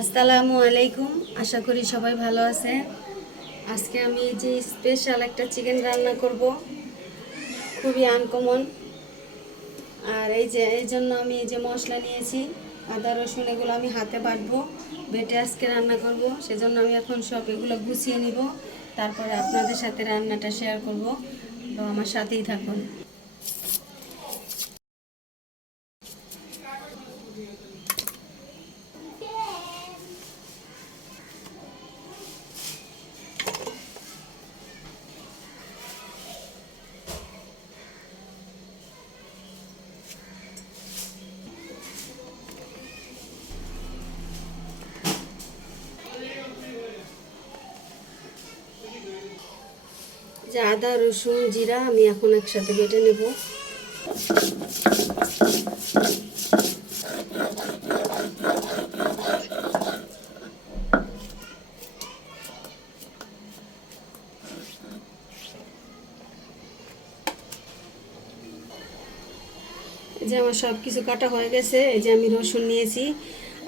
আসসালামু আলাইকুম। আশা করি সবাই ভালো আছে আজকে আমি যে স্পেশাল একটা চিকেন রান্না করব, খুবই আনকমন আর এই যে, এই জন্য আমি এই যে মশলা নিয়েছি, আদা, রসুন, এগুলো আমি হাতে বাটবো, বেটে আজকে রান্না করব। সেজন্য আমি এখন সব এগুলো গুছিয়ে নিব। তারপরে আপনাদের সাথে রান্নাটা শেয়ার করব। তো আমার সাথেই থাকুন। যে আদা, রসুন, জিরা আমি এখন একসাথে কেটে নেব। এই যে আমার সব কিছু কাটা হয়ে গেছে, এই যে আমি রসুন নিয়েছি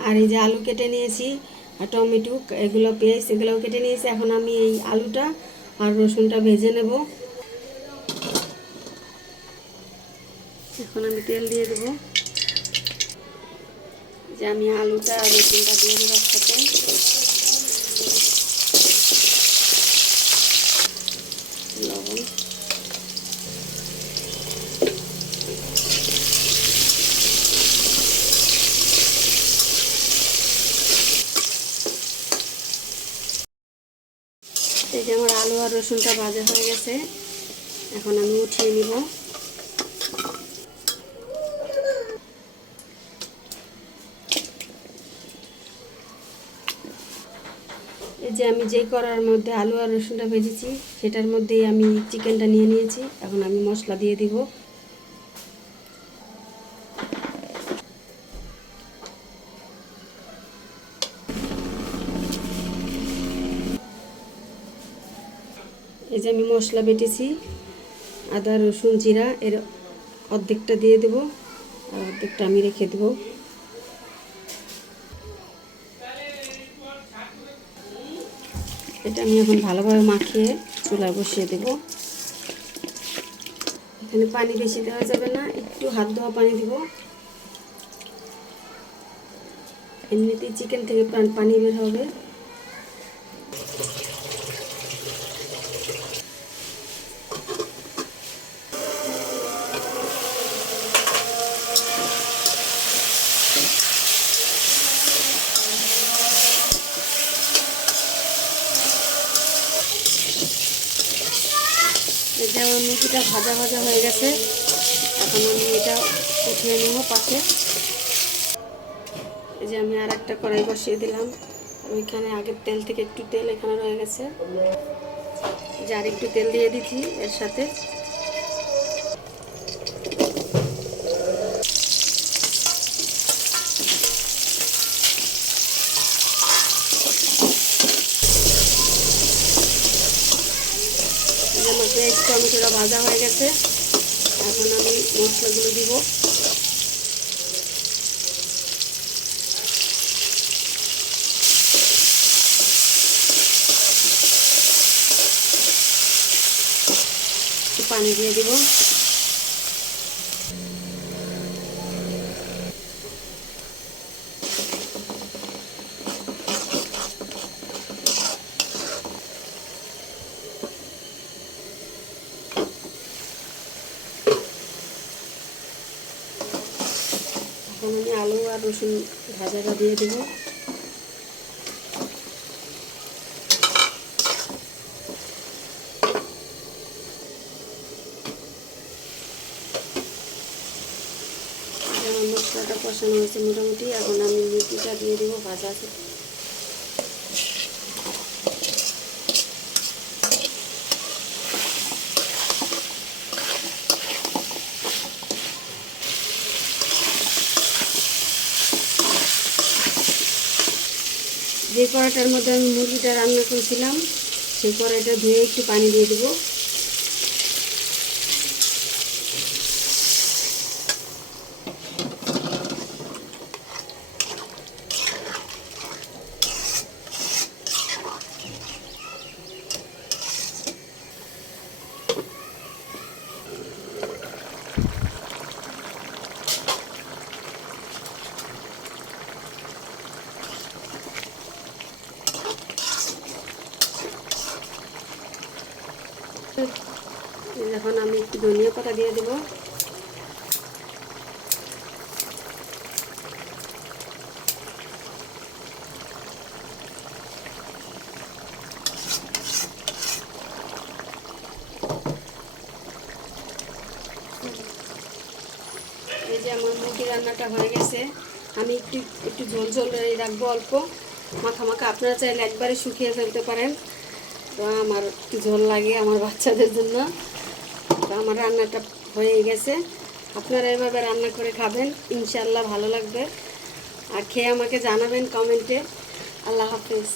আর এই যে আলু কেটে নিয়েছি আর টমেটো, এগুলো পেঁয়াজ, এগুলোও কেটে নিয়েছি। এখন আমি এই আলুটা আর রসুনটা ভেজে নেব। এখন আমি তেল দিয়ে দেবো। যে আমি আলুটা আর রসুনটা দিয়ে দেবো একসাথে লবণ এই যে আমার আলু আর রসুনটা ভাজা হয়ে গেছে, এখন আমি উঠিয়ে নিব। এই যে আমি যেই করার মধ্যে আলু আর রসুনটা ভেজেছি, সেটার মধ্যেই আমি চিকেনটা নিয়ে নিয়েছি, এখন আমি মশলা দিয়ে দিব। এই যে আমি মশলা বেটেছি, আদা, রসুন, জিরা, এর অর্ধেকটা দিয়ে দেবো আর অর্ধেকটা আমি রেখে দেবো। এটা আমি এখন ভালোভাবে মাখিয়ে চুলায় বসিয়ে দেব। এখানে পানি বেশি দেওয়া যাবে না, একটু হাত ধোয়া পানি দিব। এমনিতেই চিকেন থেকে পানি বের হবে। এই যে আমার মুরগিটা ভাজা ভাজা হয়ে গেছে, এখন আমি এটা উঠিয়ে নেব পাশে। এই যে আমি আর একটা কড়াই বসিয়ে দিলাম। ওইখানে আগের তেল থেকে একটু তেল এখানে রয়ে গেছে। যে আর একটু তেল দিয়ে দিচ্ছি এর সাথে। পেঁয়াজ টমেটোটা ভাজা হয়ে গেছে। এখন আমি মশলাগুলো দিব। পানি দিয়ে দিব। এখন আমি আলু আর রসুন ভাজাটা দিয়ে দেবো। মশলাটা কষানো হয়েছে মোটামুটি, এখন আমি মুরগিটা দিয়ে দেবো ভাজা আছে। যে কড়াইটার মধ্যে আমি মুরগিটা রান্না করেছিলাম সেই কড়াইটা ধুয়ে একটু পানি দিয়ে দেবো। এখন আমি একটু ধনিয়া পাতা দিয়ে দেবো। এই যে আমার মুরগি রান্নাটা হয়ে গেছে। আমি একটু একটু ঝোল ঝোল রাখব অল্প। মাখা মাখা আপনারা চাইলে একবারে শুকিয়ে ফেলতে পারেন। তো আমার ঝোল লাগে আমার বাচ্চাদের জন্য। তো আমার রান্নাটা হয়ে গেছে। আপনারা এভাবে রান্না করে খাবেন ইনশাল্লাহ ভালো লাগবে। আর খেয়ে আমাকে জানাবেন কমেন্টে। আল্লাহ হাফিজ।